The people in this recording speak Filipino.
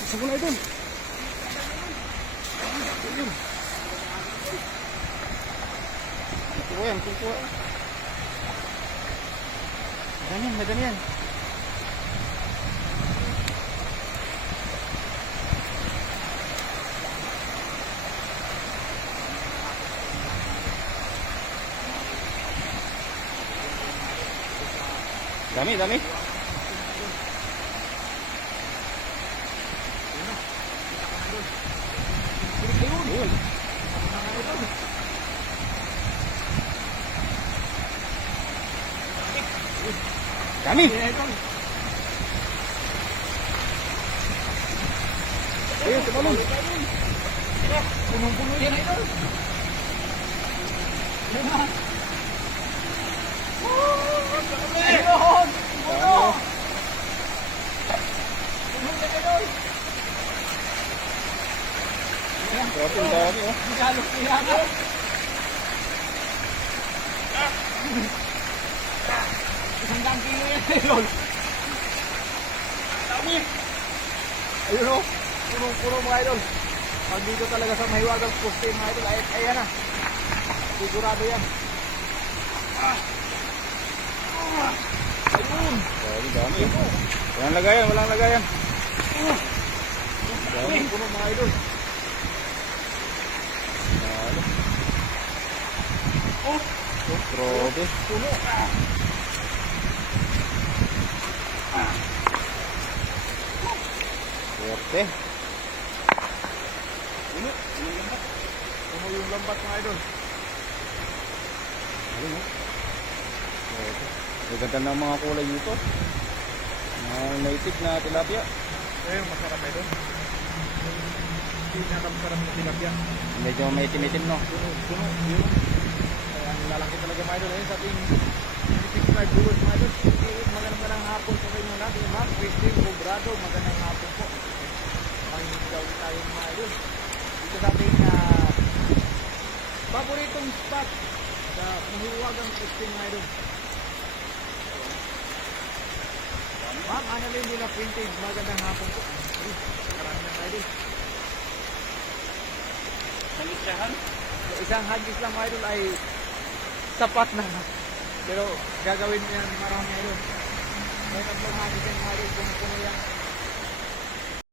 Gusto ko na ito. Kukuha yan, kukuha. Ganyan, may ganyan. Dami, dami. Yun. Dami. Ayun, tumalong. Punong-puno yan, idol. Ayun! Puno! Puno yan, idol. Grabe, ang dami, oh. Galok niya ako. Isang daang kilo yan, idol. Dami. Ayun, oh. Punong-puno, mga idol. Pag dito talaga sa mahiwagang poste, mga idol, ayan na. Sigurado yan. Ayun. Dami. Walang lagayan, walang lagayan. Dami, puno, mga idol. Oh, grabe. Puno. Swerte. Puno. Puno yung lambat, mga idol. Ayun, oh. Ang ganda ng mga kulay nito. Native na tilapia. Ayun, masarap idol. Hindi masarap na tilapia. Medyo may itim-itim, no? Puno. Yun. Ang lalaki talaga, mga idol. Ayun sa ating 55 viewers, mga idol. Magandang hapon po kayo muna. Ma'am Christine Cobrado, magandang hapon po. Makinig tayo, mga idol. Dito sa ating paboritong spot sa mahiwagang Christine, mga idol. Ma'am Annalyn Dila Vintage, magandang hapon po. Maraming mga idol. Isang hagis lang, mga idol, ay sapat na. Pero gagawin yan marami, idol. May tatlong hagis yan, mga idol, kung puno yan.